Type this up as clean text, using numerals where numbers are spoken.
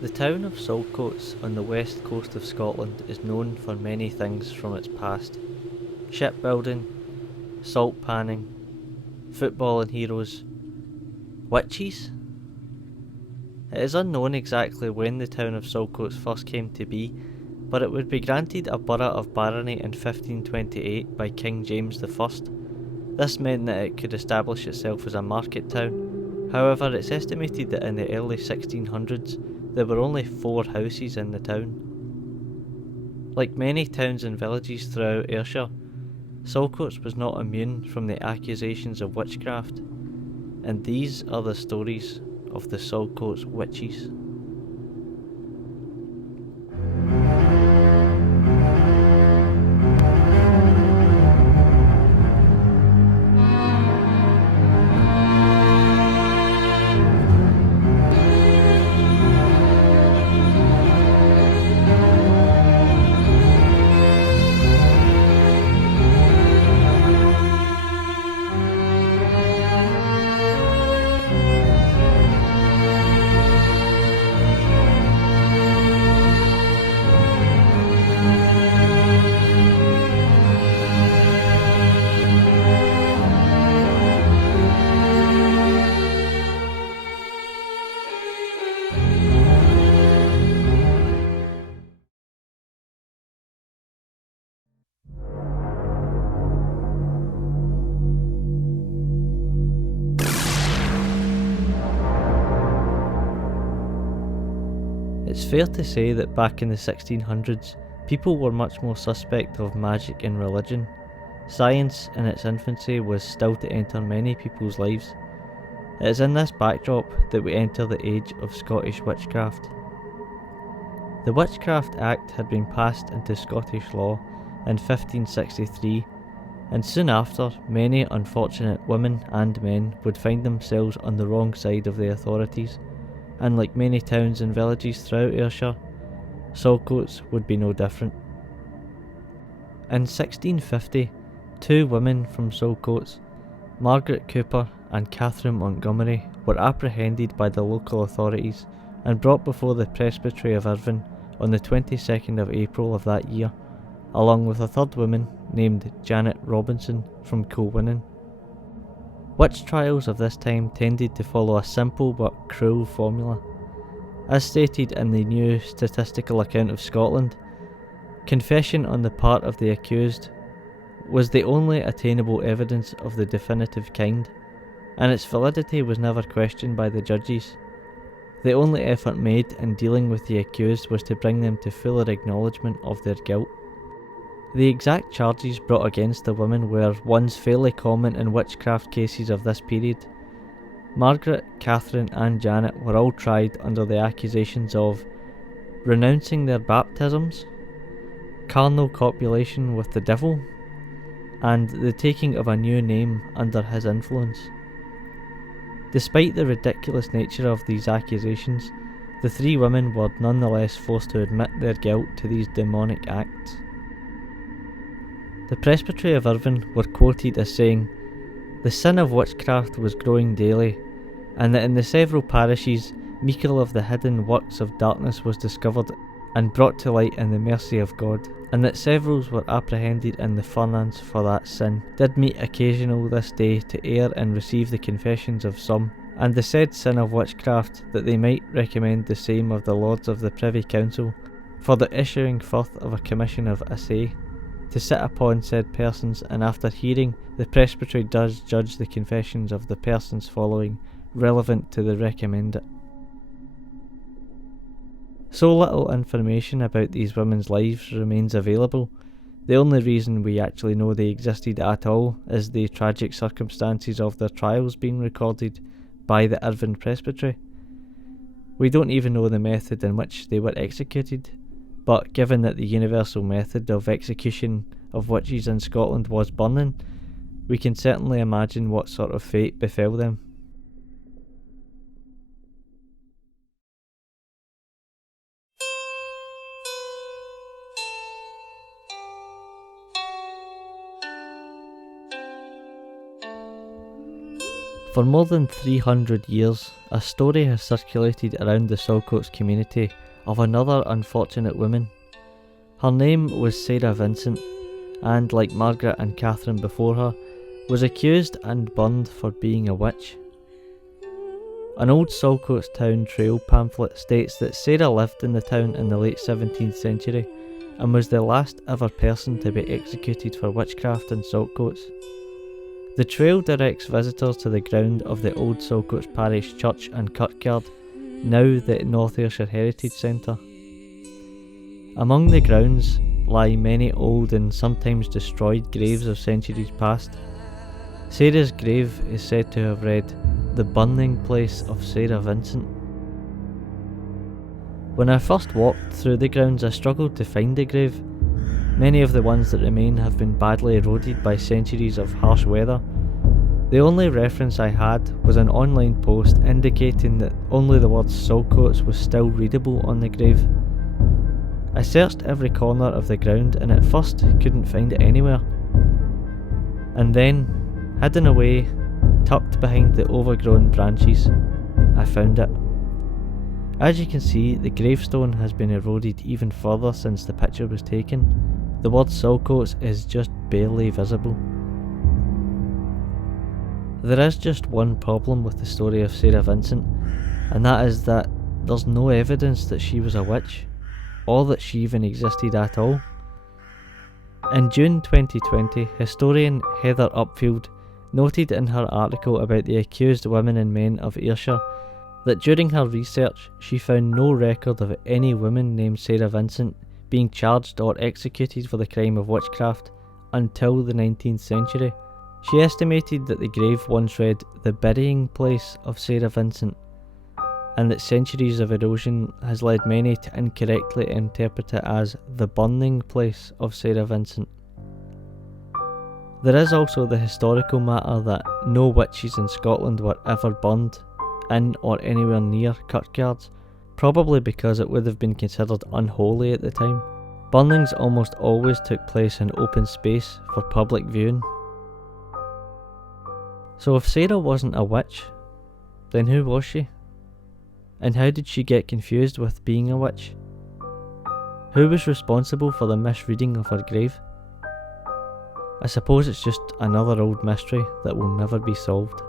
The town of Saltcoats on the west coast of Scotland is known for many things from its past: shipbuilding, salt panning, football and heroes, witches. It is unknown exactly when the town of Saltcoats first came to be, but it would be granted a borough of barony in 1528 by King James I. This meant that it could establish itself as a market town. However, it's estimated that in the early 1600s there were only 4 houses in the town. Like many towns and villages throughout Ayrshire, Saltcoats was not immune from the accusations of witchcraft, and these are the stories of the Saltcoats witches. It's fair to say that back in the 1600s, people were much more suspect of magic and religion. Science in its infancy was still to enter many people's lives. It is in this backdrop that we enter the age of Scottish witchcraft. The Witchcraft Act had been passed into Scottish law in 1563, and soon after, many unfortunate women and men would find themselves on the wrong side of the authorities. And like many towns and villages throughout Ayrshire, Saltcoats would be no different. In 1650, 2 women from Saltcoats, Margaret Cooper and Catherine Montgomery, were apprehended by the local authorities and brought before the Presbytery of Irvine on the 22nd of April of that year, along with a third woman named Janet Robinson from Colwynnon. Witch trials of this time tended to follow a simple but cruel formula. As stated in the New Statistical Account of Scotland, confession on the part of the accused was the only attainable evidence of the definitive kind, and its validity was never questioned by the judges. The only effort made in dealing with the accused was to bring them to fuller acknowledgement of their guilt. The exact charges brought against the women were ones fairly common in witchcraft cases of this period. Margaret, Catherine and Janet were all tried under the accusations of renouncing their baptisms, carnal copulation with the devil, and the taking of a new name under his influence. Despite the ridiculous nature of these accusations, the 3 women were nonetheless forced to admit their guilt to these demonic acts. The Presbytery of Irvine were quoted as saying, "The sin of witchcraft was growing daily, and that in the several parishes meikle of the hidden works of darkness was discovered and brought to light in the mercy of God, and that severals were apprehended in the furnace for that sin, did meet occasional this day to err and receive the confessions of some, and the said sin of witchcraft, that they might recommend the same of the Lords of the Privy Council, for the issuing forth of a commission of assay, to sit upon said persons, and after hearing, the Presbytery does judge the confessions of the persons following, relevant to the recommended." So little information about these women's lives remains available. The only reason we actually know they existed at all is the tragic circumstances of their trials being recorded by the Irvine Presbytery. We don't even know the method in which they were executed, but given that the universal method of execution of witches in Scotland was burning, we can certainly imagine what sort of fate befell them. For more than 300 years, a story has circulated around the Saltcoats community of another unfortunate woman. Her name was Sarah Vincent, and like Margaret and Catherine before her, was accused and burned for being a witch. An old Saltcoats town trail pamphlet states that Sarah lived in the town in the late 17th century and was the last ever person to be executed for witchcraft in Saltcoats. The trail directs visitors to the ground of the old Saltcoats parish church and kirkyard, now the North Ayrshire Heritage Centre. Among the grounds lie many old and sometimes destroyed graves of centuries past. Sarah's grave is said to have read, "The Burning Place of Sarah Vincent." When I first walked through the grounds, I struggled to find the grave. Many of the ones that remain have been badly eroded by centuries of harsh weather. The only reference I had was an online post indicating that only the word Saltcoats was still readable on the grave. I searched every corner of the ground and at first couldn't find it anywhere. And then, hidden away, tucked behind the overgrown branches, I found it. As you can see, the gravestone has been eroded even further since the picture was taken. The word Saltcoats is just barely visible. There is just one problem with the story of Sarah Vincent, and that is that there's no evidence that she was a witch, or that she even existed at all. In June 2020, historian Heather Upfield noted in her article about the accused women and men of Ayrshire that during her research she found no record of any woman named Sarah Vincent being charged or executed for the crime of witchcraft until the 19th century. She estimated that the grave once read "The Burying Place of Sarah Vincent," and that centuries of erosion has led many to incorrectly interpret it as "The Burning Place of Sarah Vincent." There is also the historical matter that no witches in Scotland were ever burned in or anywhere near kirkyards, probably because it would have been considered unholy at the time. Burnings almost always took place in open space for public viewing. So if Sarah wasn't a witch, then who was she? And how did she get confused with being a witch? Who was responsible for the misreading of her grave? I suppose it's just another old mystery that will never be solved.